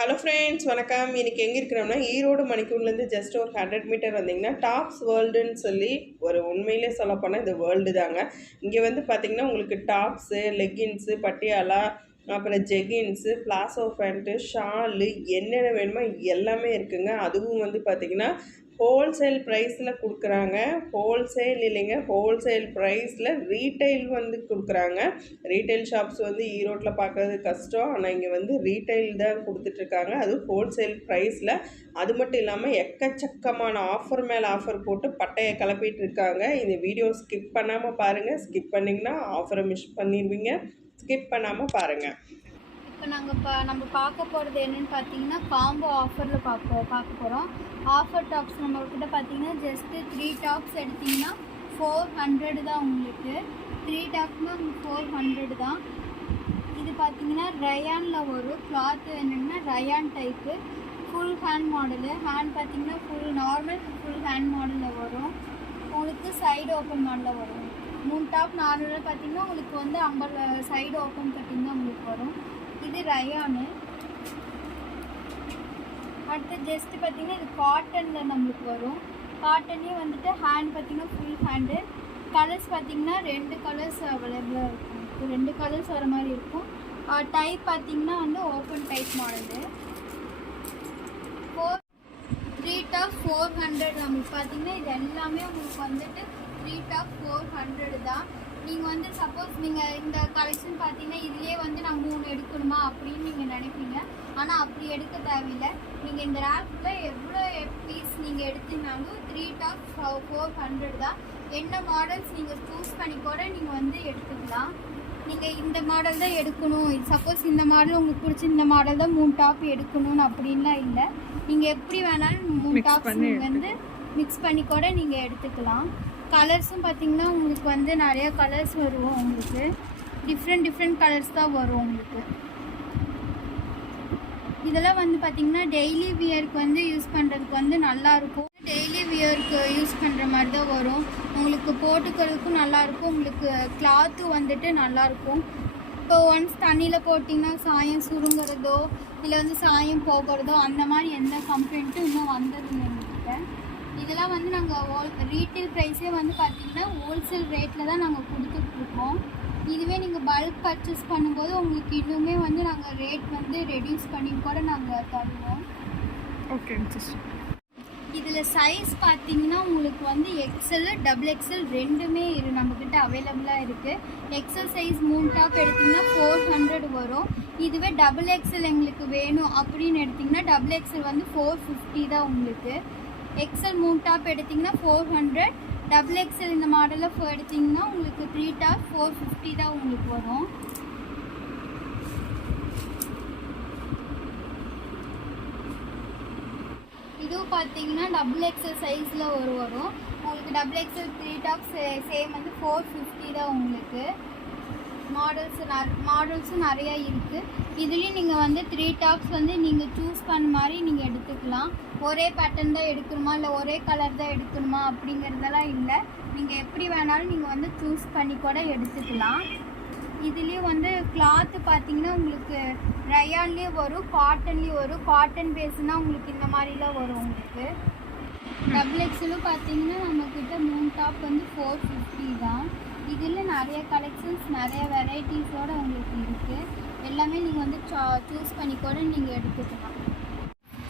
Hello friends, வணக்கம். இன்றைக்கி எங்கே இருக்கிறோம்னா ஈரோடு மணிக்கூர்லேருந்து ஜஸ்ட் ஒரு 100 மீட்டர் வந்தீங்கன்னா டாப்ஸ் வேர்ல்டுன்னு சொல்லி ஒரு உண்மையிலே சொல்லப்போனால் இது வேர்ல்டு தாங்க. இங்கே வந்து பார்த்திங்கன்னா உங்களுக்கு டாப்ஸு, லெக்கின்ஸு, பட்டியாலா, அப்புறம் ஜெகின்ஸு, பிளாசோ பேண்ட்டு, ஷாலு என்னென்ன வேணுமோ எல்லாமே இருக்குதுங்க. அதுவும் வந்து பார்த்திங்கன்னா ஹோல்சேல் ப்ரைஸில் கொடுக்குறாங்க. ஹோல்சேல் இல்லைங்க, ஹோல்சேல் ப்ரைஸில் ரீட்டைல் வந்து கொடுக்குறாங்க. ரீட்டைல் ஷாப்ஸ் வந்து ஈரோட்டில் பார்க்கறது கஷ்டம். ஆனால் இங்கே வந்து ரீட்டைல் தான் கொடுத்துட்ருக்காங்க, அதுவும் ஹோல்சேல் ப்ரைஸில். அது மட்டும் இல்லாமல் எக்கச்சக்கமான ஆஃபர் மேலே ஆஃபர் போட்டு பட்டையை கிளப்பிட்டு இருக்காங்க. இந்த வீடியோ ஸ்கிப் பண்ணாமல் பாருங்கள். ஸ்கிப் பண்ணிங்கன்னா ஆஃபரை மிஸ் பண்ணிடுவீங்க. ஸ்கிப் பண்ணாமல் பாருங்கள். இப்போ நம்ம பார்க்க போகிறது என்னென்னு பார்த்தீங்கன்னா காம்போ ஆஃபரில் பார்க்க போகிறோம். ஆஃபர் டாப்ஸ் நம்மக்கிட்ட பார்த்தீங்கன்னா ஜஸ்ட்டு 3 டாப்ஸ் எடுத்திங்கன்னா 400 தான். உங்களுக்கு 3 டாப்ஸ்னால் உங்களுக்கு 400 தான். இது பார்த்தீங்கன்னா ரயானில் வரும். கிளாத்து என்னென்னா rayon type, full hand model. Hand பார்த்தீங்கன்னா ஃபுல் நார்மல் ஃபுல் ஹேண்ட் மாடலில் வரும். உங்களுக்கு சைடு ஓப்பன் மாடலில் வரும். 3 டாப் 400 பார்த்தீங்கன்னா உங்களுக்கு வந்து 50 சைடு ஓப்பன் கட்டிங் தான் உங்களுக்கு வரும். இது ரயானு. அடுத்து ஜஸ்ட் பார்த்தீங்கன்னா இது காட்டனில் நம்மளுக்கு வரும். காட்டனே வந்துட்டு ஹேண்ட் பார்த்தீங்கன்னா ஃபுல் ஹேண்டு. கலர்ஸ் பார்த்தீங்கன்னா 2 கலர்ஸ் அவைலபிளாக இருக்கும். 2 கலர்ஸ் வர மாதிரி இருக்கும். டைப் பார்த்தீங்கன்னா வந்து ஓப்பன் டைப் மாடலு. 3 டாப் 400 நம்மளுக்கு பார்த்தீங்கன்னா இது எல்லாமே உங்களுக்கு வந்துட்டு 3 டாப் 400 தான். நீங்கள் வந்து சப்போஸ் நீங்கள் இந்த கலெக்ஷன் பார்த்தீங்கன்னா இதுலேயே வந்து நான் 3 எடுக்கணுமா அப்படின்னு நீங்கள் நினைப்பீங்க. ஆனால் அப்படி எடுக்க தேவையில்லை. நீங்கள் இந்த ரேக்கில் எவ்வளோ பீஸ் நீங்கள் எடுத்தீங்கனாலும் 3 டாப் 400 தான். என்ன மாடல்ஸ் நீங்கள் சூஸ் பண்ணி கூட நீங்கள் வந்து எடுத்துக்கலாம். நீங்கள் இந்த மாடல் தான் எடுக்கணும், சப்போஸ் இந்த மாடல் உங்களுக்கு பிடிச்சி இந்த மாடல் தான் 3 டாப் எடுக்கணும்னு அப்படின்லாம் இல்லை. நீங்கள் எப்படி வேணாலும் 3 டாப்ஸ் நீங்கள் வந்து மிக்ஸ் பண்ணி கூட நீங்கள் எடுத்துக்கலாம். கலர்ஸும் பார்த்திங்கன்னா உங்களுக்கு வந்து நிறைய கலர்ஸ் வரும். உங்களுக்கு டிஃப்ரெண்ட் கலர்ஸ் தான் வரும். உங்களுக்கு இதெல்லாம் வந்து பார்த்திங்கன்னா டெய்லி வியருக்கு வந்து யூஸ் பண்ணுறதுக்கு வந்து நல்லாயிருக்கும். டெய்லி வியருக்கு யூஸ் பண்ணுற மாதிரி தான் வரும். உங்களுக்கு போட்டுக்கிறதுக்கும் நல்லாயிருக்கும். உங்களுக்கு கிளாத்தும் வந்துட்டு நல்லாயிருக்கும். இப்போ ஒன்ஸ் தண்ணியில் போட்டிங்கன்னா சாயம் சுருங்குறதோ இல்லை வந்து சாயம் போகிறதோ அந்த மாதிரி எந்த கம்ப்ளைண்ட்டும் இன்னும் வந்ததில்லை எங்ககிட்ட. இதெல்லாம் வந்து நாங்கள் ரீட்டைல் ப்ரைஸே வந்து பார்த்திங்கன்னா ஹோல்சேல் ரேட்டில் தான் நாங்கள் கொடுத்துட்ருக்கோம். இதுவே நீங்கள் பல்க் பர்ச்சேஸ் பண்ணும்போது உங்களுக்கு இன்னுமே வந்து நாங்கள் ரேட் வந்து ரெடியூஸ் பண்ணி கூட நாங்கள் தருவோம். ஓகே. இதில் சைஸ் பார்த்திங்கன்னா உங்களுக்கு வந்து எக்ஸல், டபுள் எக்ஸல் ரெண்டுமே நம்மக்கிட்ட அவைலபிளாக இருக்குது. எக்ஸல் சைஸ் 3 டாப் எடுத்திங்கன்னா 400 வரும். இதுவே டபுள் எக்ஸல் எங்களுக்கு வேணும் அப்படின்னு எடுத்திங்கன்னா டபுள் எக்ஸல் வந்து 450 தான் உங்களுக்கு. எக்ஸல் 3 டாப் எடுத்திங்கன்னா 400, டபுள் எக்ஸல் இந்த மாடலில் எடுத்திங்கன்னா உங்களுக்கு 3 டாப் 450 தான் உங்களுக்கு வரும். இதுவும் பார்த்தீங்கன்னா டபுள் எக்ஸல் சைஸில் வரும். உங்களுக்கு டபுள் எக்ஸல் 3 டாப் சேம் வந்து 450 தான் உங்களுக்கு. மாடல்ஸும் நிறையா இருக்குது. இதுலேயும் நீங்கள் வந்து 3 டாப்ஸ் வந்து நீங்கள் சூஸ் பண்ண மாதிரி நீங்கள் எடுத்துக்கலாம். ஒரே பேட்டர்ன் தான் எடுக்கணுமா இல்லை ஒரே கலர் தான் எடுக்கணுமா அப்படிங்கிறதெல்லாம் இல்லை. நீங்கள் எப்படி வேணாலும் நீங்கள் வந்து சூஸ் பண்ணி கூட எடுத்துக்கலாம். இதுலேயும் வந்து கிளாத்து பார்த்தீங்கன்னா உங்களுக்கு ரயான்லேயும் வரும், காட்டன்லேயும் வரும். காட்டன் பேஸ்னால் உங்களுக்கு இந்த மாதிரிலாம் வரும். உங்களுக்கு டபுள் எக்ஸலும் பார்த்தீங்கன்னா நம்மக்கிட்ட 3 டாப் வந்து 450 தான். இதில் நிறைய கலெக்ஷன்ஸ் நிறைய வெரைட்டிஸோடு உங்களுக்கு இருக்குது. எல்லாமே நீங்கள் வந்து சூஸ் பண்ணி கூட நீங்கள் எடுத்துக்கலாம்.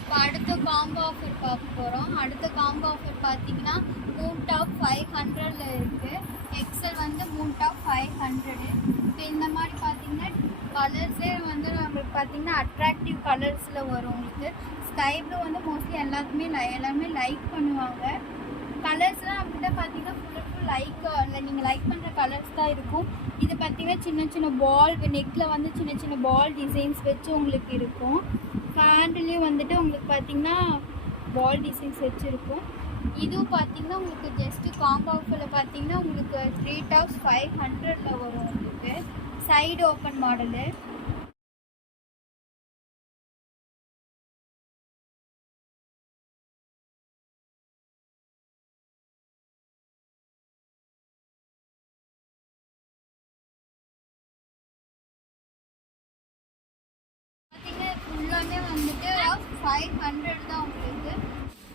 இப்போ அடுத்த காம்போ ஆஃபர் பார்க்க போகிறோம். அடுத்த காம்போ ஆஃபர் பார்த்தீங்கன்னா 3 டாப் 500ல் இருக்குது. எக்ஸல் வந்து 3 டாப் 500. இப்போ இந்த மாதிரி பார்த்தீங்கன்னா கலர்ஸே வந்து நம்மளுக்கு பார்த்தீங்கன்னா அட்ராக்டிவ் கலர்ஸில் வரும். உங்களுக்கு ஸ்கை ப்ளூ வந்து மோஸ்ட்லி எல்லாருமே லைக் பண்ணுவாங்க. கலர்ஸ்லாம் நம்மகிட்ட பார்த்தீங்கன்னா ஃபுல் நீங்கள் லைக் பண்ணுற கலர்ஸ் தான் இருக்கும். இது பார்த்தீங்கன்னா சின்ன பால் நெக்கில் வந்து சின்ன பால் டிசைன்ஸ் வச்சு உங்களுக்கு இருக்கும். ஹேண்ட்லேயும் வந்துட்டு உங்களுக்கு பார்த்தீங்கன்னா பால் டிசைன்ஸ் வச்சுருக்கும். இதுவும் பார்த்தீங்கன்னா உங்களுக்கு ஜஸ்ட்டு காம்போ ஆஃபரில் பார்த்தீங்கன்னா உங்களுக்கு 3 டாப்ஸ் 500ல் வரும். உங்களுக்கு சைடு ஓப்பன் மாடலு. ஃபுல்லாமே வந்துட்டு 500 தான் உங்களுக்கு.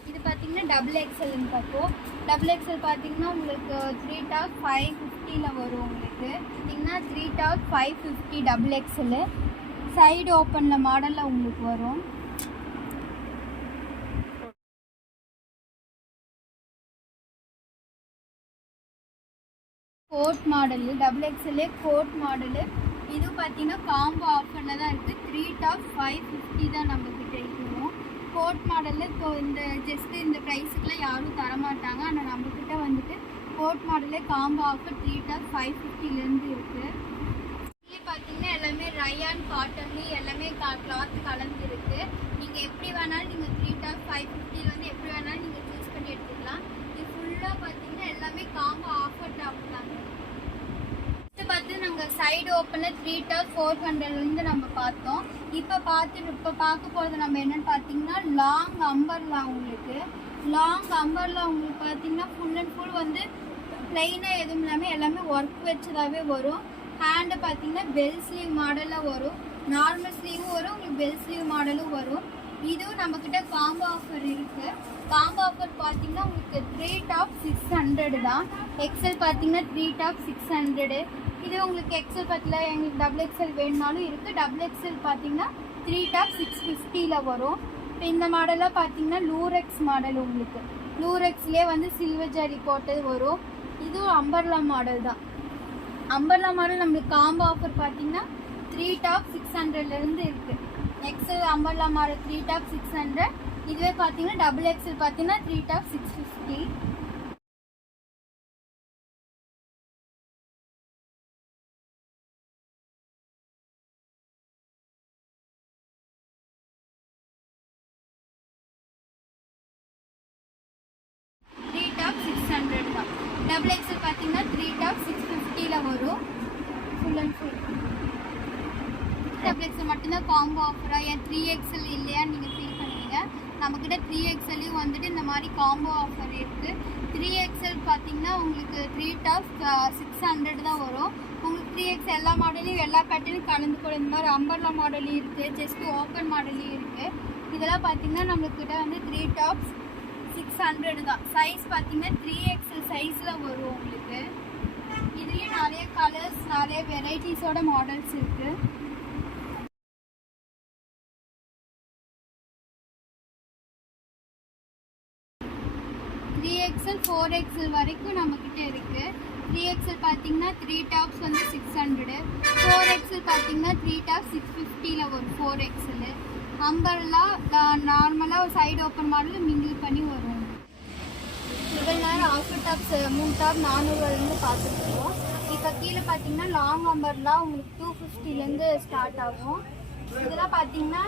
இது பார்த்தீங்கன்னா டபுள் எக்ஸல்னு பார்ப்போம். டபுள் எக்ஸல் பார்த்தீங்கன்னா உங்களுக்கு 3 டாப் 550ல வரும் உங்களுக்கு. பார்த்தீங்கன்னா 3 டாப் 550 டபுள் எக்ஸல் சைடு ஓப்பனில் மாடலில் உங்களுக்கு வரும். கோட் மாடலு டபுள் எக்ஸல்லே கோட் மாடலு. இது பார்த்தீங்கன்னா காம்போ ஆஃபரில் தான் இருக்குது. 3 டாப் 550 தான் நம்மக்கிட்ட இருக்குவோம். கோட் மாடலில் இப்போ இந்த ஜஸ்ட்டு இந்த ப்ரைஸுக்கெலாம் யாரும் தரமாட்டாங்க. ஆனால் நம்மக்கிட்ட வந்துட்டு கோட் மாடலே காம்போ ஆஃபர் 3 டாப் 550லேருந்து இருக்குது. இதுலேயே பார்த்தீங்கன்னா எல்லாமே ரயான் காட்டன்லேயும் எல்லாமே கிளாத் கலந்துருக்கு. நீங்கள் எப்படி வேணாலும் நீங்கள் 3 டாப் 550 வந்து எப்படி வேணாலும் நீங்கள் சூஸ் பண்ணி எடுத்துக்கலாம். இது ஃபுல்லாக பார்த்தீங்கன்னா எல்லாமே காம்போ ஆஃபர் டாப் தாங்க. பார்த்து நாங்கள் சைடு ஓப்பனில் 3 டாப் 400லேருந்து நம்ம பார்த்தோம். இப்போ பார்க்க போகிறது நம்ம என்னென்னு பார்த்தீங்கன்னா லாங் அம்பர்லா. உங்களுக்கு லாங் அம்பர்லா உங்களுக்கு பார்த்தீங்கன்னா ஃபுல் அண்ட் ஃபுல் வந்து ப்ளைனாக எதுவும் இல்லாமல் எல்லாமே ஒர்க் வச்சதாகவே வரும். ஹேண்டு பார்த்தீங்கன்னா பெல் ஸ்லீவ் மாடலில் வரும். நார்மல் ஸ்லீவும் வரும், உங்களுக்கு பெல் ஸ்லீவ் மாடலும் வரும். இதுவும் நம்மக்கிட்ட காம்போ ஆஃபர் இருக்குது. காம்போ ஆஃபர் பார்த்தீங்கன்னா உங்களுக்கு 3 டாப் 600 தான். எக்ஸல் பார்த்தீங்கன்னா 3 டாப் 600. இது உங்களுக்கு எக்ஸல் பற்றில எங்களுக்கு டபுள் எக்ஸல் வேணுனாலும் இருக்குது. டபுள் எக்ஸல் பார்த்தீங்கன்னா 3 டாப் 650ல வரும். இப்போ இந்த மாடலாக பார்த்தீங்கன்னா லூரெக்ஸ் மாடல். உங்களுக்கு லூரெக்ஸ்லேயே வந்து சில்வர் ஜரி போட்டது வரும். இதுவும் அம்பர்லா மாடல் தான். அம்பர்லா மாடல் நம்மளுக்கு காம்போ ஆஃபர் பார்த்தீங்கன்னா 3 டாப் 600லேருந்து இருக்குது. XL umbrella model 3 top 600. இதுவே பார்த்தீங்கன்னா டபுள் எக்ஸல் பார்த்தீங்கன்னா 3 டாப் 650. டபுள் எக்ஸல் பார்த்தீங்கன்னா 3 டாப் 650ல வரும். Full and full double XL மட்டும்தான் காம்போ ஆஃபராக. ஏன் 3 எக்ஸல் இல்லையா நீங்கள் ஃபீல் பண்ணுவீங்க. நம்மக்கிட்ட 3 எக்ஸல்லையும் வந்துட்டு இந்த மாதிரி காம்போ ஆஃபர் இருக்குது. 3 எக்ஸல் பார்த்தீங்கன்னா உங்களுக்கு 3 டாப் 600 தான் வரும். உங்களுக்கு 3 எக்ஸல் எல்லா மாடலையும் எல்லா பேட்டர்னும் கலந்து கூட இந்த மாதிரி அம்பர்லா மாடலையும் இருக்குது, ஜஸ்ட் ஓப்பன் மாடலையும் இருக்குது. இதெல்லாம் பார்த்தீங்கன்னா நம்மக்கிட்ட வந்து 3 டாப்ஸ் 600 தான். சைஸ் பார்த்தீங்கன்னா 3 எக்ஸல் சைஸில் வரும் உங்களுக்கு. இதுலேயும் நிறைய கலர்ஸ் நிறைய வெரைட்டிஸோட மாடல்ஸ் இருக்குது. 3 எக்ஸல் 4 எக்ஸல் வரைக்கும் நம்மக்கிட்ட இருக்குது. 3 எக்ஸல் பார்த்தீங்கன்னா 3 டாப்ஸ் வந்து 600. 4 எக்ஸல் பார்த்தீங்கன்னா 3 டாப் 650ல வரும். 4 எக்ஸல் அம்பர்லா நார்மலாக ஒரு சைடு ஓப்பன் மாடல் மிங்கிள் பண்ணி வரும். இவ்வளோ நேரம் ஆஃபர் டாப்ஸ் 3 டாப் 400லேருந்து பார்த்துருக்கோம். இப்போ கீழே பார்த்தீங்கன்னா லாங் அம்பர்லாம் உங்களுக்கு 250லேருந்து ஸ்டார்ட் ஆகும். இதெல்லாம் பார்த்தீங்கன்னா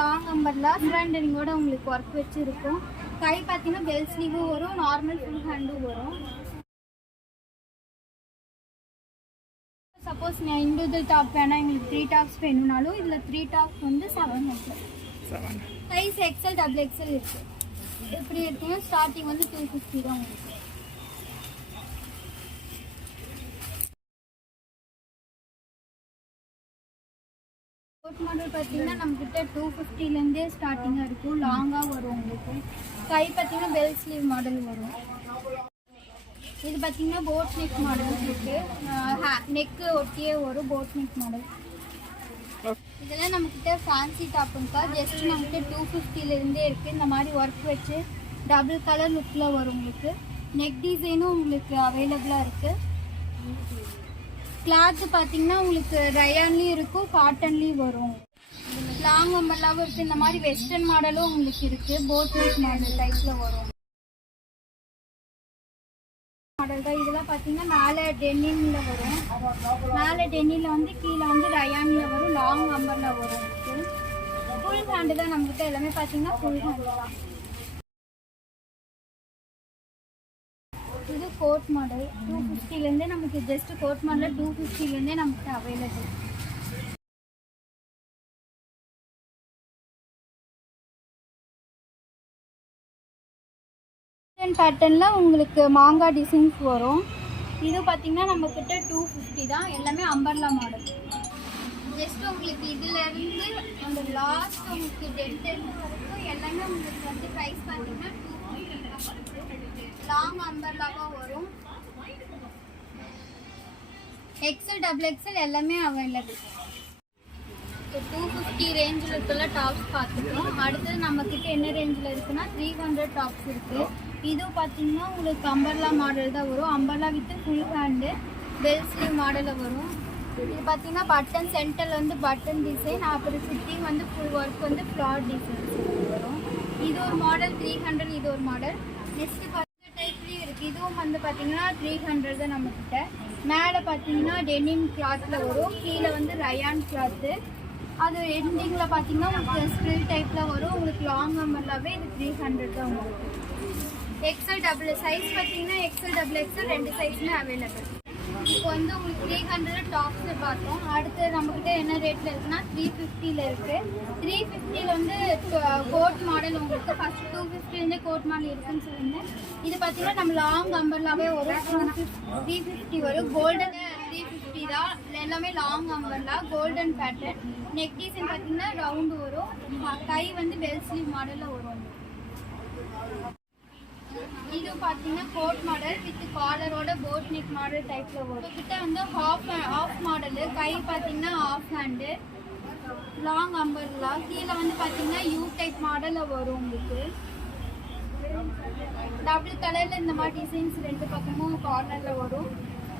லாங் அம்பர்லாம் ஸ்ட்ராண்டரிங்கோட உங்களுக்கு ஒர்க் வச்சுருக்கும். கை பார்த்தீங்கன்னா பெல் ஸ்லீவும் வரும், நார்மல் ஃபுல் ஹேண்டும் வரும். சப்போஸ் நான் இண்டிவிஜுவல் டாப் வேணால் எங்களுக்கு 3 டாப்ஸ் வேணும்னாலும் இதில் 3 டாப்ஸ் வந்து 700. சைஸ் எக்ஸல் டபுள் எக்ஸல் இருக்குது. எப்படி இருக்குன்னா ஸ்டார்டிங் வந்து 250 தான் உங்களுக்கு. கோட் மாடல் பார்த்தீங்கன்னா நம்மக்கிட்ட 250லேருந்தே ஸ்டார்டிங்காக இருக்கும். லாங்காக வரும் உங்களுக்கு. கை பார்த்தீங்கன்னா பெல் ஸ்லீவ் மாடல் வரும். இது பார்த்தீங்கன்னா போட் நெக் மாடல் இருக்குது. நெக்கு ஒட்டியே வரும் போட் நெக் மாடல். இதெல்லாம் நம்மக்கிட்ட ஃபேன்சி டாப்புங்கக்கா. ஜஸ்ட் நம்மக்கிட்ட 250லேருந்தே இருக்குது. இந்த மாதிரி ஒர்க் வச்சு டபுள் கலர் லுக்கில் வரும் உங்களுக்கு. நெக் டிசைனும் உங்களுக்கு அவைலபிளாக இருக்குது. கிளாத்து பார்த்தீங்கன்னா உங்களுக்கு ரயான்லேயும் இருக்கும், காட்டன்லேயும் வரும். லாங் அம்பர்லாவும் இருக்குது. இந்த மாதிரி வெஸ்டர்ன் மாடலும் உங்களுக்கு இருக்குது. போட் நெக் மாடல் டைப்பில் வரும் மாடல் தான். இதெல்லாம் பார்த்தீங்கன்னா மேலே டென்னிமில் வரும். மேலே டென்னியில் வந்து கீழே வந்து ரயானில் வரும். லாங் அம்பரில் வரும். ஃபுல் ஹேண்டு தான் நம்மகிட்ட எல்லாமே பார்த்தீங்கன்னா ஃபுல் ஹேண்டு தான். இது கோட் மாடல் 250லேருந்தே நமக்கு ஜஸ்ட் கோட் மாடல் 250லேருந்தே நமக்கு அவைலபிள். பேட்டர்னில் உங்களுக்கு மாங்கா டிசைன்ஸ் வரும். இது பார்த்தீங்கன்னா நம்மக்கிட்ட 250 தான். எல்லாமே அம்பர்லா மாடல். ஜஸ்ட் உங்களுக்கு இதுல இருந்து அந்த லாஸ்ட் உங்களுக்கு டென்ட் வரைக்கும் எல்லாமே உங்களுக்கு வந்து ப்ரைஸ் பார்த்தீங்கன்னா 250 லாங் அம்பர்லாவா வரும். எக்ஸல் டபுள் எக்ஸல் எல்லாமே அவைலபிள். இப்போ 250 ரேஞ்சில் இருக்குள்ள டாப்ஸ் பார்த்துட்டோம். அடுத்தது நம்மக்கிட்ட என்ன ரேஞ்சில் இருக்குன்னா 300 டாப்ஸ் இருக்குது. இதுவும் பார்த்தீங்கன்னா உங்களுக்கு அம்பர்லா மாடல் தான் வரும். Umbrella with full hand bell sleeve மாடலில் வரும். இது பார்த்தீங்கன்னா பட்டன் சென்டரில் வந்து பட்டன் டிசைன், அப்புறம் சுற்றி வந்து ஃபுல் ஒர்க் வந்து ஃப்ளார் டிசைன் வரும். இது ஒரு மாடல் 300, இது ஒரு மாடல். நெக்ஸ்ட்டு பார்த்தீங்கன்னா டைப்லேயும் இருக்குது. இதுவும் வந்து பார்த்தீங்கன்னா 300 தான் நம்மக்கிட்ட. மேலே பார்த்தீங்கன்னா டெனிம் கிளாத்தில் வரும், கீழே வந்து ரயான் கிளாத்து. அது எண்டிங்கில் பார்த்தீங்கன்னா உங்களுக்கு ஸ்ப்ரில் டைப்பில் வரும். உங்களுக்கு லாங் அம்பர்லாவே இது 300 தான் உங்களுக்கு. எக்ஸல் டபுள் சைஸ் பார்த்தீங்கன்னா எக்ஸல் டபுள் எக்ஸல் 2 சைஸுமே அவைலபிள். இப்போ வந்து உங்களுக்கு 300 டாப்ஸில் பார்த்தோம். அடுத்து நம்மக்கிட்ட என்ன ரேட்டில் இருக்குன்னா 350ல் இருக்குது. 350ல் வந்து கோட் மாடல் உங்களுக்கு ஃபஸ்ட்டு 250 கோட் மாடல் இருக்குன்னு சொல்லியிருந்தேன். இது பார்த்தீங்கன்னா நம்ம லாங் அம்பர்லாவே வரும். 350 வரும். கோல்டன் 350 தான். எல்லாமே long umbrella golden pattern. Neck design பார்த்தீங்கன்னா ரவுண்டு வரும். கை வந்து பெல் ஸ்லீவ் மாடலில் வரும். இது பார்த்தீங்கன்னா கோட் மாடல் வித் காலரோட போட் நெக் மாடல் டைப்பில் வரும். கிட்ட வந்து ஆஃப் மாடலு. கை பார்த்தீங்கன்னா ஆஃப் ஹேண்டு லாங் அம்பர்லா. கீழே வந்து பார்த்தீங்கன்னா யூ டைப் மாடலில் வரும். உங்களுக்கு டபுள் கலரில் இந்த மாதிரி டிசைன்ஸ் 2 பக்கமும் கார்னரில் வரும்.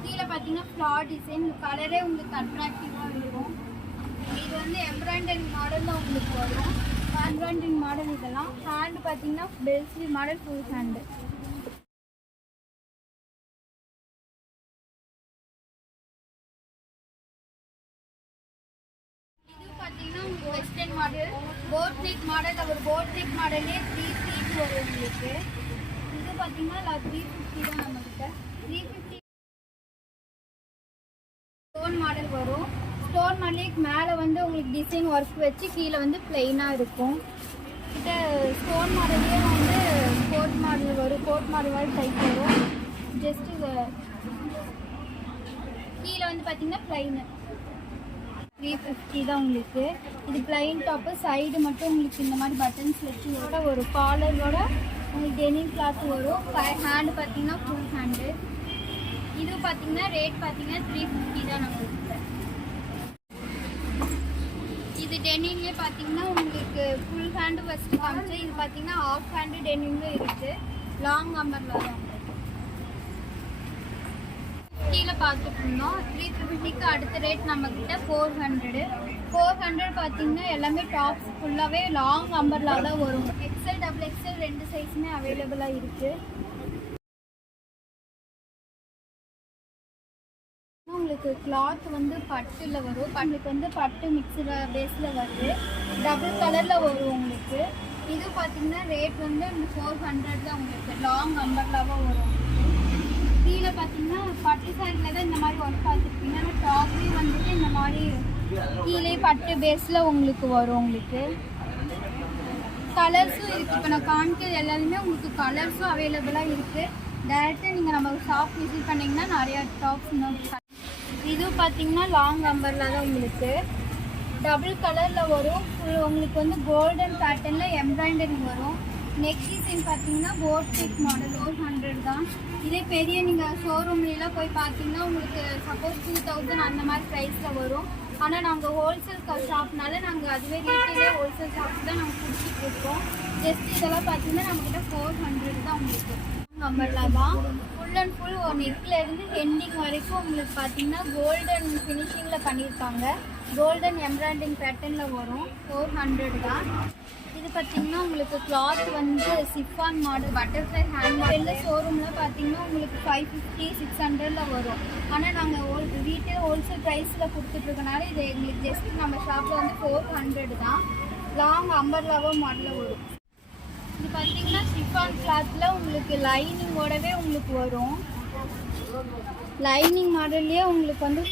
கீழே பார்த்தீங்கன்னா ஃப்ளார் டிசைன். கலரே உங்களுக்கு அட்ராக்டிவாக இருக்கும். இது வந்து எம்ப்ராய்டரி மாடலில் உங்களுக்கு வரும். எம்ப்ராய்டரி மாடல் இதெல்லாம். ஹேண்டு பார்த்தீங்கன்னா bell sleeve model full hand. இது பார்த்தீங்கன்னா உங்களுக்கு western model boat neck model. ஒரு போட் நெக் மாடல்லே 3 ஃபீட் வரும் உங்களுக்கு. இது பார்த்தீங்கன்னா 350 தான் நம்மகிட்ட. 350 ஸ்டோன் மாடல் வரும். ஸ்டோன் மாடலே மேலே வந்து உங்களுக்கு டிசைன் ஒர்க் வச்சு கீழே வந்து பிளெயினாக இருக்கும். கிட்ட ஸ்டோன் மாடல்லே வந்து கோட் மாடல் வரும். கோட் மாடல் மாதிரி டைப் வரும். ஜஸ்ட்டு கீழே வந்து பார்த்தீங்கன்னா பிளைனு 350 தான் உங்களுக்கு. இது பிளைன் டாப்பு. சைடு மட்டும் உங்களுக்கு இந்த மாதிரி பட்டன்ஸ் வச்சு ஒரு காலரோட உங்களுக்கு டெனிம் கிளாத் வரும். ஹேண்டு பார்த்தீங்கன்னா ஃபுல் ஹேண்டு. இது பார்த்தீங்கன்னா ரேட் பார்த்தீங்கன்னா 350 தான் நம்மளுக்கு. இது டெனிம்லேயே பார்த்தீங்கன்னா உங்களுக்கு ஃபுல் ஹேண்டு ஃபஸ்ட்டு காமிச்சு. இது பார்த்தீங்கன்னா ஆஃப் ஹேண்டு டெனிம்லும் இருக்குது. லாங் அம்பர்லா தான். கீழே பார்த்துட்டு இருந்தோம். 350க்கு அடுத்த ரேட் நம்மக்கிட்ட 400 பார்த்தீங்கன்னா எல்லாமே டாப்ஸ் ஃபுல்லாகவே லாங் அம்பர்லா தான் வரும். எக்ஸல் டபுள் எக்ஸல் 2 சைஸுமே அவைலபிளாக இருக்குது. உங்களுக்கு கிளாத் வந்து பட்டில் வரும். பட்டுக்கு வந்து பட்டு மிக்சர் பேஸில் வருது. டபுள் கலரில் வரும் உங்களுக்கு. இது பார்த்தீங்கன்னா ரேட் வந்து 400 தான் உங்களுக்கு. லாங் அம்பர்லாவாக வரும். கீழே பார்த்தீங்கன்னா பட்டு சாரியில் தான் இந்த மாதிரி ஒர்க் பார்த்துருப்பீங்க. ஆனால் டாப்லேயும் வந்துட்டு இந்த மாதிரி கீழே பட்டு பேஸில் உங்களுக்கு வரும். உங்களுக்கு கலர்ஸும் இருக்குது. இப்போ நான் காமிக்கிறது எல்லாருமே உங்களுக்கு கலர்ஸும் அவைலபிளாக இருக்குது. டேரெக்டாக நீங்கள் நம்ம ஷாப் விசிட் பண்ணிங்கன்னா நிறையா டாப்ஸ். இது பார்த்தீங்கன்னா லாங் அம்பர்லா தான் உங்களுக்கு. டபுள் கலரில் வரும். உங்களுக்கு வந்து கோல்டன் பேட்டர்னில் எம்ப்ராய்டரி வரும். நெக் டிசைன் பார்த்தீங்கன்னா போட் நெக் மாடல் 400 தான். இதே பெரிய நீங்கள் ஷோரூம்லாம் போய் பார்த்தீங்கன்னா உங்களுக்கு சப்போஸ் 2000 அந்த மாதிரி ப்ரைஸில் வரும். ஆனால் நாங்கள் ஹோல்சேல் ஷாப்னால நாங்கள் அதுவே ரீட்டெயிலே ஹோல்சேல் ஷாப்ஸ் தான் நாங்கள் கொடுத்துட்டு இருக்கோம். ஜஸ்ட் இதெல்லாம் பார்த்தீங்கன்னா நம்மக்கிட்ட 400 தான் உங்களுக்கு. அம்பர்லா தான் ஃபுல் அண்ட் ஃபுல் ஒரு நெக்கில் இருந்து எண்டிங் வரைக்கும் உங்களுக்கு பார்த்தீங்கன்னா கோல்டன் ஃபினிஷிங்கில் பண்ணியிருக்காங்க. கோல்டன் எம்ப்ராய்டிங் பேட்டர்னில் வரும். 400 தான். இது பார்த்தீங்கன்னா உங்களுக்கு கிளாத் வந்து சிஃபான் மாடல் பட்டர்ஃப்ளை ஹேண்ட் மாடலில் ஷோரூமில் பார்த்தீங்கன்னா உங்களுக்கு 550 600ல் வரும். ஆனால் நாங்கள் ரீட்டெயில் ஹோல்சேல் ப்ரைஸில் கொடுத்துட்ருக்கனால இது எங்களுக்கு ஜஸ்ட் நம்ம ஷாப்பில் வந்து 400 தான். லாங் அம்பர்லாவோ மாடலில் வரும். இது பார்த்தீங்கன்னா சிஃபான் கிளாத்தில் உங்களுக்கு லைனிங்கோடவே உங்களுக்கு வரும். லைனிங் மாடல்லையே உங்களுக்கு வந்து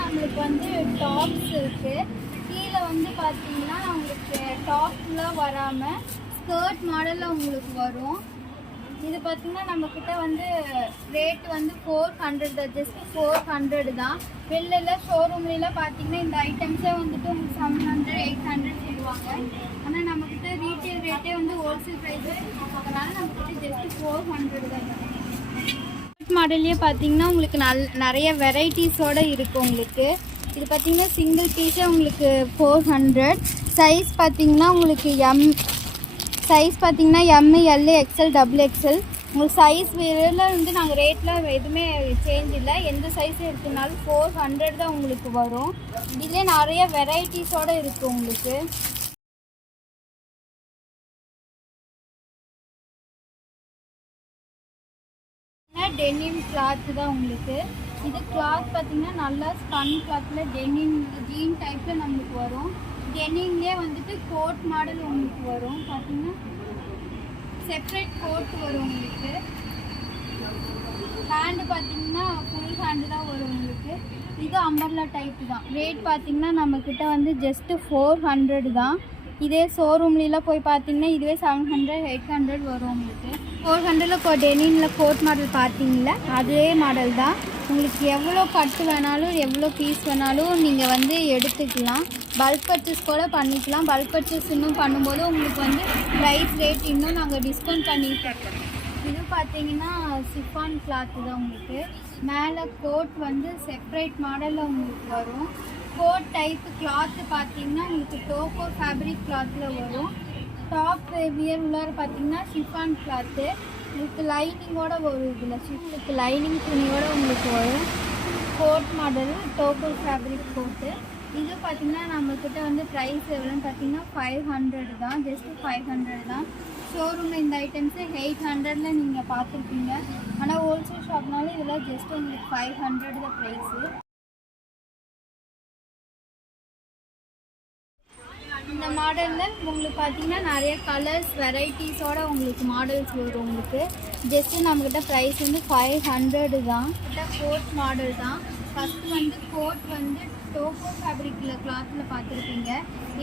நம்மளுக்கு வந்து டாப்ஸ் இருக்குது. கீழே வந்து பார்த்தீங்கன்னா உங்களுக்கு டாப்லாம் வராமல் ஸ்கர்ட் மாடலில் உங்களுக்கு வரும். இது பார்த்தீங்கன்னா நம்மக்கிட்ட வந்து ரேட் வந்து 400 தான், ஜஸ்ட் 400 தான். வெளில ஷோரூம்லாம் பார்த்தீங்கன்னா இந்த ஐட்டம்ஸே வந்துட்டு உங்களுக்கு 700 800 சொல்லுவாங்க. ஆனால் நம்மக்கிட்ட ரீட்டெயில் ரேட்டே வந்து ஹோல்சேல் ப்ரைஸே அதனால நம்மக்கிட்ட ஜஸ்ட் 400 தான். மாடல்லே பார்த்தீங்கன்னா உங்களுக்கு நிறைய வெரைட்டிஸோடு இருக்குது உங்களுக்கு. இது பார்த்தீங்கன்னா சிங்கிள் பீஸே உங்களுக்கு 400. சைஸ் பார்த்தீங்கன்னா உங்களுக்கு சைஸ் பார்த்தீங்கன்னா M, L, XL, double XL. உங்களுக்கு சைஸ் வேறில் வந்து நாங்கள் ரேட்டில் எதுவுமே சேஞ்ச் இல்லை. எந்த சைஸ் எடுத்துனாலும் 400 தான் உங்களுக்கு வரும். இதுலேயே நிறைய வெரைட்டிஸோடு இருக்குது உங்களுக்கு. டெனிம் கிளாத் தான் உங்களுக்கு. இது கிளாத் பார்த்தீங்கன்னா நல்லா ஸ்பன் கிளாத்தில் டெனிம் ஜீன் டைப்பில் நம்மளுக்கு வரும். டெனிம்லேயே வந்துட்டு கோட் மாடல் உங்களுக்கு வரும். பார்த்தீங்கன்னா செப்ரேட் கோட் வரும் உங்களுக்கு. ஹேண்டு பார்த்தீங்கன்னா ஃபுல் ஹேண்டு தான் வரும் உங்களுக்கு. இது அம்பர்லா டைப்பு தான். ரேட் பார்த்தீங்கன்னா நம்மக்கிட்ட வந்து ஜஸ்ட்டு 400 தான். இதே ஷோரூம்லாம் போய் பார்த்தீங்கன்னா இதுவே 700 800 வரும் உங்களுக்கு. 400 டெனிமில் கோட் மாடல் பார்த்தீங்களா, அதே மாடல் தான். உங்களுக்கு எவ்வளோ கட்டு வேணாலும் எவ்வளோ பீஸ் வேணாலும் நீங்கள் வந்து எடுத்துக்கலாம். பல்க் பர்ச்சேஸ் கூட பண்ணிக்கலாம். பல்க் பர்ச்சேஸ் இன்னும் பண்ணும்போது உங்களுக்கு வந்து ப்ரைஸ் ரேட் இன்னும் நாங்கள் டிஸ்கவுண்ட் பண்ணி தரோம். இது பார்த்தீங்கன்னா சிஃபான் கிளாத்து தான் உங்களுக்கு. மேலே கோட் வந்து செப்ரேட் மாடலில் உங்களுக்கு வரும். கோட் டைப்பு கிளாத்து பார்த்தீங்கன்னா உங்களுக்கு டோக்கோ ஃபேப்ரிக் கிளாத்தில் வரும். டாப் வியர் உள்ளார பார்த்தீங்கன்னா ஷிஃபான் கிளாத்து உங்களுக்கு லைனிங்கோடு வரும். இதில் உங்களுக்கு லைனிங் துணியோடு உங்களுக்கு வரும். கோட் மாடல் டோக்கோ ஃபேப்ரிக் கோட்டு. இது பார்த்தீங்கன்னா நம்மக்கிட்ட வந்து ப்ரைஸ் எவ்வளோன்னு பார்த்தீங்கன்னா 500 தான், ஜஸ்ட்டு 500 தான். ஷோரூமில் இந்த ஐட்டம்ஸு 800ல் நீங்கள் பார்த்துருப்பீங்க. ஆனால் ஹோல்சேல் ஷாப்னாலும் இதெல்லாம் ஜஸ்ட் உங்களுக்கு 500 தான் ப்ரைஸு. இந்த மாடலில் உங்களுக்கு பார்த்தீங்கன்னா நிறைய கலர்ஸ் வெரைட்டிஸோடு உங்களுக்கு மாடல்ஸ் வரும் உங்களுக்கு. ஜஸ்ட்டு நம்மக்கிட்ட ப்ரைஸ் வந்து 500 தான். கோட் மாடல் தான். ஃபஸ்ட்டு வந்து கோட் வந்து டோக்கோ ஃபேப்ரிக்கில் கிளாத்தில் பார்த்துருப்பீங்க.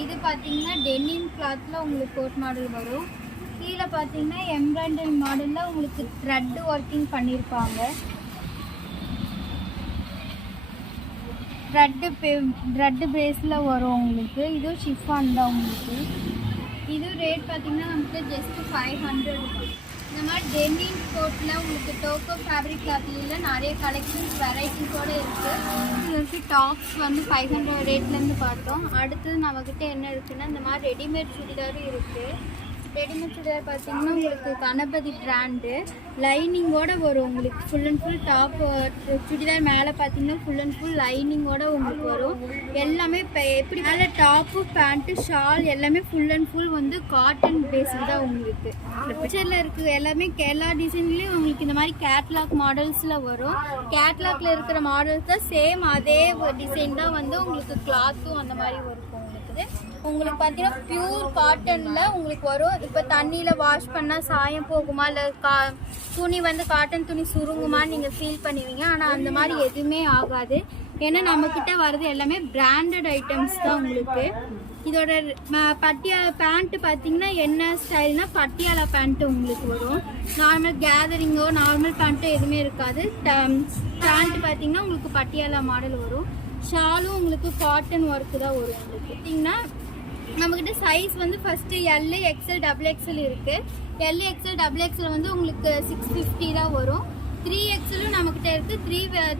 இது பார்த்தீங்கன்னா டெனிம் கிளாத்தில் உங்களுக்கு கோட் மாடல் வரும். கீழே பார்த்தீங்கன்னா எம்ப்ராய்டரி மாடலில் உங்களுக்கு த்ரெட் ஒர்க்கிங் பண்ணியிருப்பாங்க. த்ரெட்டு பேஸில் வரும் உங்களுக்கு. இதுவும் ஷிஃபான் தான் உங்களுக்கு. இது ரேட் பார்த்தீங்கன்னா நமக்கு ஜஸ்ட்டு 500 தான். இந்த மாதிரி டெனிம் கோட்டில் உங்களுக்கு டோக்கோ ஃபேப்ரிக் கிளாத்ல நிறைய கலெக்ஷன்ஸ் வெரைட்டிஸோடு இருக்குது. டாப்ஸ் வந்து 500 ரேட்லேருந்து பார்த்தோம். அடுத்தது நம்மக்கிட்ட என்ன இருக்குதுன்னா இந்த மாதிரி ரெடிமேட் சுடிதாரும் இருக்குது. ரெடிமேட் சுடிதார் பார்த்தீங்கன்னா உங்களுக்கு கணபதி பிராண்டு லைனிங்கோடு வரும் உங்களுக்கு. Full and full top churidar மேலே பார்த்தீங்கன்னா ஃபுல் அண்ட் ஃபுல் லைனிங்கோடு உங்களுக்கு வரும். எல்லாமே இப்போ எப்படி மேலே டாப்பு பேண்ட்டு ஷால் எல்லாமே ஃபுல் அண்ட் ஃபுல் வந்து காட்டன் பேஸில் தான் உங்களுக்கு. பிக்சரில் இருக்குது எல்லாமே எல்லா டிசைன்லேயும் உங்களுக்கு இந்த மாதிரி கேட்லாக் மாடல்ஸில் வரும். கேட்லாகில் இருக்கிற மாடல்ஸ் தான் சேம் அதே டிசைன் தான் வந்து உங்களுக்கு கிளாத்தும் அந்த மாதிரி வரும் உங்களுக்கு. உங்களுக்கு பார்த்தீங்கன்னா பியூர் காட்டனில் உங்களுக்கு வரும். இப்போ தண்ணியில் வாஷ் பண்ணால் சாயம் போகுமா இல்லை துணி வந்து காட்டன் துணி சுருங்குமான்னு நீங்கள் ஃபீல் பண்ணுவீங்க. ஆனால் அந்த மாதிரி எதுவுமே ஆகாது. ஏன்னா நம்மக்கிட்ட வர்றது எல்லாமே பிராண்டட் ஐட்டம்ஸ் தான் உங்களுக்கு. இதோட பட்டியாலா பேண்ட்டு பார்த்தீங்கன்னா என்ன ஸ்டைல்னால் பட்டியாலா பேண்ட்டு உங்களுக்கு வரும். நார்மல் கேதரிங்கோ நார்மல் பேண்ட்டோ எதுவுமே இருக்காது. பேண்ட்டு பார்த்தீங்கன்னா உங்களுக்கு பட்டியாலா மாடல் வரும். ஷாலும் உங்களுக்கு காட்டன் ஒர்க்கு தான் வரும் உங்களுக்கு. பார்த்தீங்கன்னா நம்மக்கிட்ட சைஸ் வந்து first L, XL, double XL இருக்குது. எல், எக்ஸ்எல், டபுள் எக்ஸ்எல் வந்து உங்களுக்கு 650 தான் வரும். 3XLும் நம்மக்கிட்ட இருக்குது.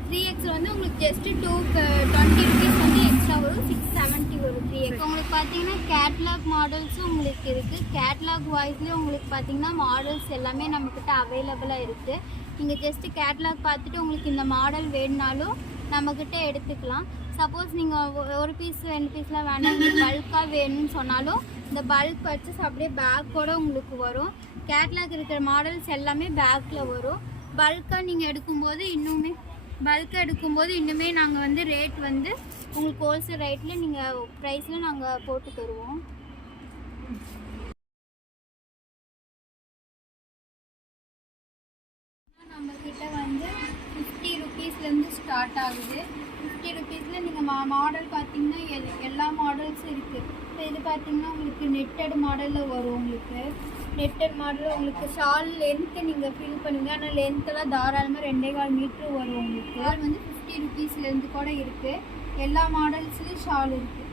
3XL வந்து உங்களுக்கு ஜஸ்ட்டு 220 ருபீஸ் வந்து எக்ஸ்ட்ரா வரும். 670 வரும் 3X. உங்களுக்கு பார்த்தீங்கன்னா கேட்லாக் மாடல்ஸும் உங்களுக்கு இருக்குது. கேட்லாக் வாய்ஸ்லேயும் உங்களுக்கு பார்த்தீங்கன்னா மாடல்ஸ் எல்லாமே நம்மக்கிட்ட அவைலபிளாக இருக்குது. நீங்கள் ஜஸ்ட்டு கேட்லாக் பார்த்துட்டு உங்களுக்கு இந்த மாடல் வேணுனாலும் நம்மக்கிட்ட எடுத்துக்கலாம். சப்போஸ் நீங்கள் ஒரு பீஸ் 2 பீஸ்லாம் வேணாம், உங்களுக்கு பல்காக வேணும்னு சொன்னாலும் இந்த பல்க் பர்ச்சேஸ் அப்படியே பேக்கோடு உங்களுக்கு வரும். கேட்லாக் இருக்கிற மாடல்ஸ் எல்லாமே பேக்கில் வரும். பல்காக நீங்கள் எடுக்கும்போது இன்னுமே நாங்கள் வந்து ரேட் வந்து உங்களுக்கு ஹோல்சேல் ரேட்டில் நீங்கள் ப்ரைஸில் நாங்கள் போட்டு தருவோம். நம்மக்கிட்ட வந்து 50 ருபீஸ்லேருந்து ஸ்டார்ட் ஆகுது. 50 ருபீஸில் நீங்கள் மாடல் பார்த்தீங்கன்னா எல்லா மாடல்ஸ் மாடல்ஸ் இருக்குது. இப்போ இது பார்த்தீங்கன்னா உங்களுக்கு நெட்டட் மாடலில் வரும். உங்களுக்கு நெட்டட் மாடலில் உங்களுக்கு ஷால் லென்த்து நீங்கள் ஃபில் பண்ணுவீங்க. ஆனால் லென்த்தெல்லாம் தாராளமாக 2.25 மீட்ரு வரும். உங்களுக்கு ஷால் வந்து 50 ருபீஸ்லேருந்து கூட இருக்குது. எல்லா மாடல்ஸ்லேயும் ஷால் இருக்குது.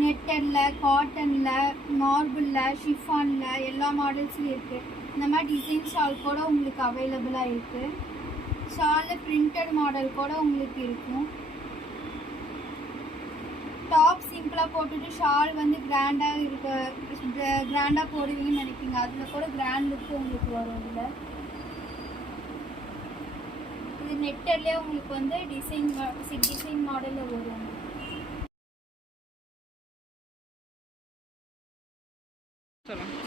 நெட்டடில், காட்டனில், மார்பிளில், ஷிஃபானில் எல்லா மாடல்ஸ்லையும் இருக்குது. இந்த மாதிரி டிசைன் ஷால் கூட உங்களுக்கு அவைலபிளாக இருக்குது. ஷாலில் பிரிண்டட் மாடல் கூட உங்களுக்கு இருக்கும். டாப் சிம்பிளாக போட்டுட்டு ஷால் வந்து கிராண்டாக போடுவீங்கன்னு நினைப்பீங்க. அதில் கூட கிராண்ட் லுக்கு உங்களுக்கு வரும். இதில் இது நெட்டர்லேயே உங்களுக்கு வந்து டிசைன் மாடலில் வரும்.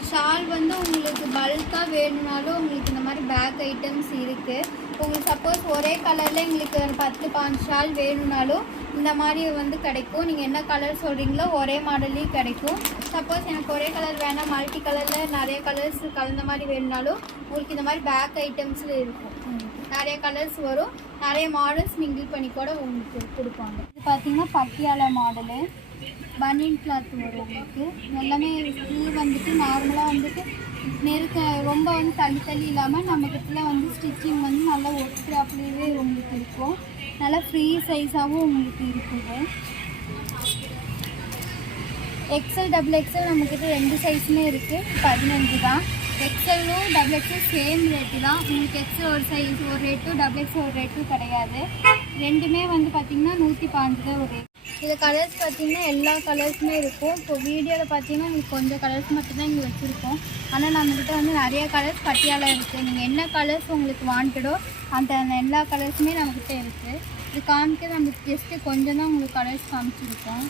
ஷால் வந்து உங்களுக்கு பல்காக வேணும்னாலும் உங்களுக்கு இந்த மாதிரி பேக் ஐட்டம்ஸ் இருக்குது. உங்களுக்கு சப்போஸ் ஒரே கலரில் எங்களுக்கு 10-15 ஷால் வேணும்னாலும் இந்த மாதிரி வந்து கிடைக்கும். நீங்கள் என்ன கலர் சொல்கிறீங்களோ ஒரே மாடல்லையும் கிடைக்கும். சப்போஸ் எனக்கு ஒரே கலர் வேணாம், மல்டி கலரில் நிறைய கலர்ஸ் கலந்த மாதிரி வேணும்னாலும் உங்களுக்கு இந்த மாதிரி பேக் ஐட்டம்ஸில் இருக்கும். நிறைய கலர்ஸ் வரும், நிறைய மாடல்ஸ் மிங்கிள் பண்ணி கூட உங்களுக்கு கொடுப்பாங்க. இது பார்த்தீங்கன்னா பட்டியாலா மாடலு பனியன் கிளாத் வரும். உங்களுக்கு எல்லாமே ஃபுல் வந்துட்டு நார்மலாக வந்துட்டு ரொம்ப வந்து தள்ளி இல்லாமல் நம்மக்கிட்ட வந்து ஸ்டிச்சிங் வந்து நல்லா ஒட்டுறாப்புலேயே உங்களுக்கு இருக்கும். நல்லா ஃப்ரீ சைஸாகவும் உங்களுக்கு இருக்குது. எக்ஸல் டபுள் எக்ஸல் நம்மக்கிட்ட 2 சைஸுமே இருக்குது. 15 தான். எக்ஸலும் டபுள் எக்ஸல் சேம் ரேட்டு தான். உங்களுக்கு எக்ஸல் ஒரு சைஸ் ஒரு ரேட்டும் டபுள் எக்ஸல் ஒரு ரேட்டும் கிடையாது. ரெண்டுமே வந்து பார்த்திங்கன்னா 115 தான் ஒரு ரேட். இது கலர்ஸ் பார்த்திங்கன்னா எல்லா கலர்ஸுமே இருக்கும். இப்போ வீடியோவில் பார்த்தீங்கன்னா உங்களுக்கு கொஞ்சம் கலர்ஸ் மட்டும்தான் இங்கே வச்சுருக்கோம். ஆனால் நம்மக்கிட்ட வந்து நிறைய கலர்ஸ் பட்டியாலா இருக்குது. நீங்கள் என்ன கலர்ஸ் உங்களுக்கு வாண்டடோ அந்த எல்லா கலர்ஸுமே நம்மக்கிட்ட இருக்குது. இது காமிக்க நம்ம ஜஸ்ட்டு கொஞ்சம் தான் உங்களுக்கு கலர்ஸ் காமிச்சிருக்கோம்.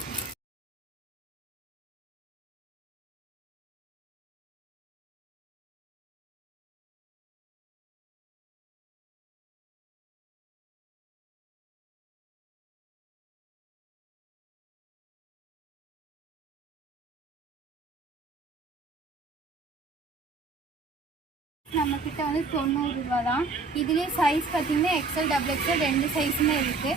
நம்மக்கிட்ட வந்து 90 ரூபா தான். இதுலேயே சைஸ் பார்த்திங்கன்னா எக்ஸல் டபுள் எக்ஸல் 2 சைஸுமே இருக்குது.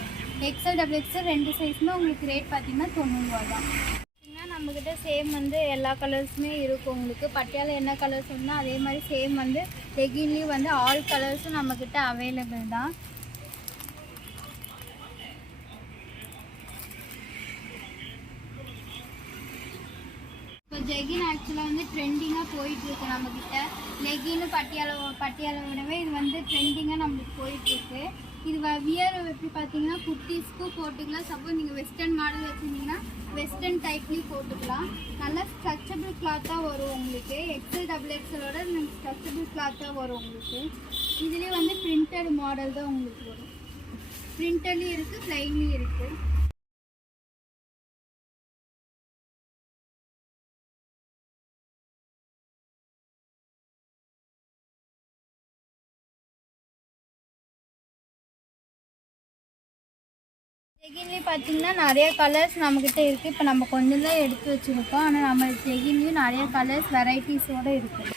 எக்ஸல் டபுள் எக்ஸல் 2 சைஸுமே உங்களுக்கு ரேட் பார்த்திங்கன்னா 90 ரூபா தான். பார்த்திங்கன்னா நம்மக்கிட்ட சேம் வந்து எல்லா கலர்ஸுமே இருக்கும். உங்களுக்கு பட்டியால் என்ன கலர்ஸ் சொன்னால் அதே மாதிரி சேம் வந்து லெகின்லேயும் வந்து ஆல் கலர்ஸும் நம்மக்கிட்ட அவைலபிள் தான். இப்போ ஜெகின் ஆக்சுவலாக வந்து ட்ரெண்டிங்காக போயிட்டுருக்கு நம்மக்கிட்ட. லெகின்னு பட்டியாலை விடவே இது வந்து ட்ரெண்டிங்காக நம்மளுக்கு போயிட்டுருக்கு. இது வியர் எப்படி பார்த்தீங்கன்னா குர்த்திஸ்க்கும் போட்டுக்கலாம். சப்போஸ் நீங்கள் வெஸ்டர்ன் மாடல் வச்சுருந்தீங்கன்னா வெஸ்டர்ன் டைப்லேயும் போட்டுக்கலாம். நல்லா ஸ்ட்ரெச்சபிள் கிளாத்தாக வரும் உங்களுக்கு. எக்ஸல் டபுள் எக்ஸலோட ஸ்ட்ரெச்சபிள் கிளாத்தாக வரும் உங்களுக்கு. இதுலேயே வந்து பிரிண்டட் மாடல் தான் உங்களுக்கு வரும். பிரிண்டட்லேயும் இருக்குது, ப்ளைன்லேயும் இருக்குது. ஜெகின்லேயும் பார்த்தீங்கன்னா நிறைய கலர்ஸ் நம்மக்கிட்ட இருக்குது. இப்போ நம்ம கொஞ்சம் தான் எடுத்து வச்சுருக்கோம். ஆனால் நம்ம ஜெகின்லேயும் நிறைய கலர்ஸ் வெரைட்டிஸோடு இருக்குது.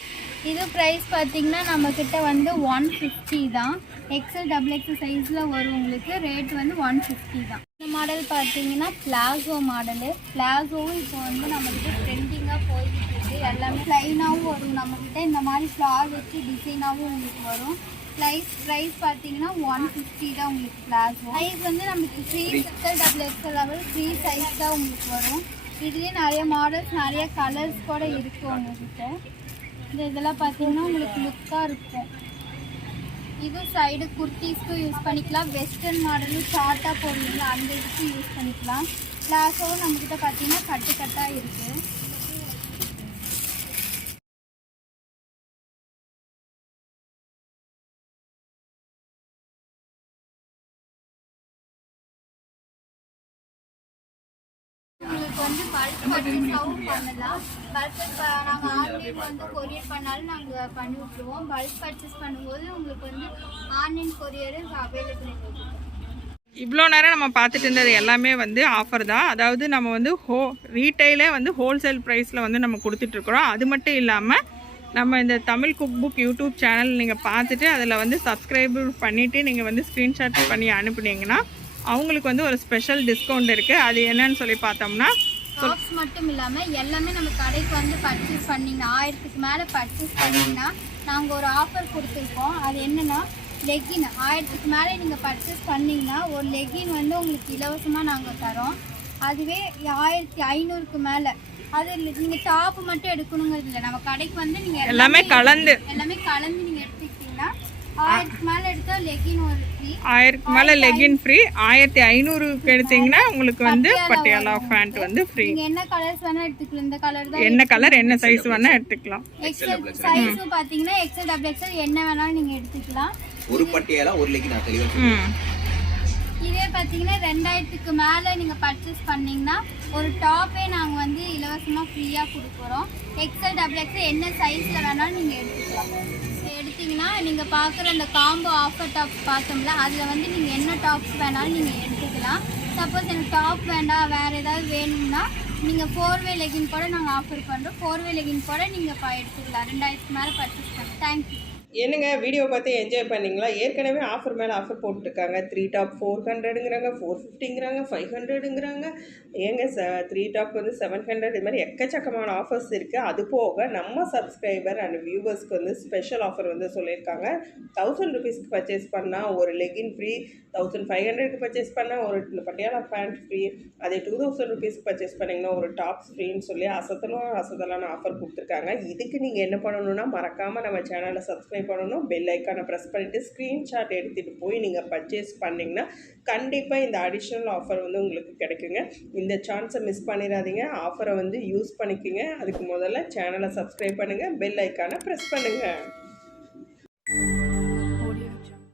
இது ப்ரைஸ் பார்த்திங்கன்னா நம்மக்கிட்ட வந்து 150 தான். எக்ஸல் டபுள் எக்ஸல் சைஸில் வரும். உங்களுக்கு ரேட் வந்து 150 தான். இந்த மாடல் பார்த்தீங்கன்னா பிளாசோ மாடலு. பிளாசோவும் இப்போ வந்து நம்மக்கிட்ட ட்ரெண்டிங்காக போய்கிட்டு இருக்குது. எல்லாமே ப்ளைனாகவும் வரும் நம்மக்கிட்ட. இந்த மாதிரி ஃப்ளார் வச்சு டிசைனாகவும் உங்களுக்கு வரும். ப்ரைஸ் பார்த்தீங்கன்னா 150 தான் உங்களுக்கு பிளாசோ. சைஸ் வந்து நமக்கு 3 XL double XL level 3 size தான் உங்களுக்கு வரும். இதுலேயே நிறைய மாடல்ஸ் நிறைய கலர்ஸ் கூட இருக்குது உங்கள்கிட்ட. இதெல்லாம் பார்த்தீங்கன்னா உங்களுக்கு லுக்காக இருக்கும். இது சைடு குர்த்திஸ்க்கும் யூஸ் பண்ணிக்கலாம். வெஸ்டர்ன் மாடலும் ஷார்ட்டாக போடுவீங்களா அந்த இதுக்கும் யூஸ் பண்ணிக்கலாம். பிளாசோவும் நம்மக்கிட்ட பார்த்தீங்கன்னா கட்டாக இருக்குது. உங்களுக்கு வந்து பல்க் பர்ச்சேஸாகவும் பண்ணலாம். நாங்கள் ஆன்லைன் வந்து கொரியர் பண்ணாலும் நாங்கள் பண்ணி விட்ருவோம். பல்க் பர்ச்சேஸ் பண்ணும்போது உங்களுக்கு வந்து ஆன்லைன் கொரியரும் அவைலபிள் இருக்குது. இவ்வளோ நேரம் நம்ம பார்த்துட்டு இருந்தது எல்லாமே வந்து ஆஃபர் தான். அதாவது நம்ம வந்து ரீட்டைலே வந்து ஹோல்சேல் ப்ரைஸில் வந்து நம்ம கொடுத்துட்ருக்குறோம். அது மட்டும் இல்லாமல் நம்ம இந்த Tamil cook book YouTube channel நீங்கள் பார்த்துட்டு அதில் வந்து சப்ஸ்கிரைப் பண்ணிவிட்டு நீங்கள் வந்து ஸ்க்ரீன்ஷாட் பண்ணி அனுப்புனீங்கன்னா அவங்களுக்கு வந்து ஒரு ஸ்பெஷல் டிஸ்கவுண்ட் இருக்குது. அது என்னன்னு சொல்லி பார்த்தோம்னா டாப்ஸ் மட்டும் இல்லாமல் எல்லாமே நம்ம கடைக்கு வந்து பர்ச்சேஸ் பண்ணிங்கன்னா 1000க்கு மேலே பர்ச்சேஸ் பண்ணிங்கன்னா நாங்கள் ஒரு ஆஃபர் கொடுத்துருக்கோம். அது என்னென்னா லெகின் 1000க்கு மேலே நீங்கள் பர்ச்சேஸ் பண்ணிங்கன்னா ஒரு லெகின் வந்து உங்களுக்கு இலவசமாக நாங்கள் தரோம். அதுவே 1500க்கு மேலே அது நீங்கள் டாப்பு மட்டும் எடுக்கணுங்கிறது இல்லை, நம்ம கடைக்கு வந்து நீங்கள் எல்லாமே கலந்து நீங்கள் எடுத்துக்கிட்டிங்கன்னா 1000க்கு மேலே எடுத்தால் லெகின் ஒரு ஃப்ரீ. 1000க்கு மேலே லெகின் ஃப்ரீ. 1500க்கு எடுத்தீங்கன்னா உங்களுக்கு வந்து பட்டியாலா பேண்ட் வந்து ஃப்ரீ. நீங்கள் என்ன கலர்ஸ் வேணால் எடுத்துக்கலாம். இந்த கலர் தான் என்ன கலர் என்ன சைஸ் வேணால் எடுத்துக்கலாம். எக்ஸல் சைஸும் பார்த்தீங்கன்னா எக்ஸல் டபுள் எக்ஸல் என்ன வேணாலும் நீங்கள் எடுத்துக்கலாம். ஒரு பட்டியாலா ஒரு லெகின் தெளிவாக. இதே பார்த்தீங்கன்னா 2000க்கு மேலே நீங்கள் பர்ச்சேஸ் பண்ணிங்கன்னா ஒரு டாப்பே நாங்கள் வந்து இலவசமாக ஃப்ரீயாக கொடுக்குறோம். எக்ஸல் டபுள் எக்ஸல் என்ன சைஸில் வேணாலும் நீங்கள் எடுத்துக்கலாம். எடுத்திங்கன்னா நீங்கள் பார்க்குற அந்த காம்போ ஆஃபர் டாப்ஸ் பார்த்தோம்ல, அதில் வந்து நீங்கள் என்ன டாப்ஸ் வேணாலும் நீங்கள் எடுத்துக்கலாம். சப்போஸ் எனக்கு டாப் வேண்டாம் வேறு ஏதாவது வேணும்னா நீங்கள் 4-வே லெகின் கூட நாங்கள் ஆஃபர் பண்ணுறோம். 4-வே லெகின் கூட நீங்கள் எடுத்துக்கலாம் 2000க்கு மேலே பர்ச்சேஸ் பண்ண. தேங்க்யூ. என்னங்க வீடியோ பார்த்து என்ஜாய் பண்ணிங்களா? ஏற்கனவே ஆஃபர் மேலே ஆஃபர் போட்டுருக்காங்க. 3 டாப் 400ங்கிறாங்க, 450ங்கிறாங்க, 500ங்கிறாங்க. ஏங்க 3 டாப் வந்து 700, இது மாதிரி எக்கச்சக்கமான ஆஃபர்ஸ் இருக்குது. அது போக நம்ம சப்ஸ்கிரைபர் அண்ட் வியூவர்ஸ்க்கு வந்து ஸ்பெஷல் ஆஃபர் வந்து சொல்லியிருக்காங்க. 1000 ருபீஸ்க்கு பர்ச்சேஸ் பண்ணால் ஒரு லெகின் ஃப்ரீ, 1500க்கு பர்ச்சேஸ் பண்ணால் ஒரு பட்டியாலா பேண்ட் ஃப்ரீ, அதே 2000 ருபீஸ்க்கு பர்ச்சேஸ் பண்ணிங்கன்னா ஒரு டாப்ஸ் ஃப்ரீன்னு சொல்லி அசத்தலான ஆஃபர் கொடுத்துருக்காங்க. இதுக்கு நீங்கள் என்ன பண்ணணுன்னா மறக்காமல் நம்ம சேனலை சப்ஸ்கிரைப் பண்ணணும். பெல் ஐக்கானை ப்ரெஸ் பண்ணிவிட்டு ஸ்க்ரீன்ஷாட் எடுத்துகிட்டு போய் நீங்கள் பர்ச்சேஸ் பண்ணிங்கன்னா கண்டிப்பாக இந்த அடிஷ்னல் ஆஃபர் வந்து உங்களுக்கு கிடைக்குங்க. இந்த சான்ஸை மிஸ் பண்ணிடாதீங்க. ஆஃபரை வந்து யூஸ் பண்ணிக்கோங்க. அதுக்கு முதல்ல சேனலை சப்ஸ்கிரைப் பண்ணுங்கள், பெல் ஐக்கானை ப்ரெஸ் பண்ணுங்கள்.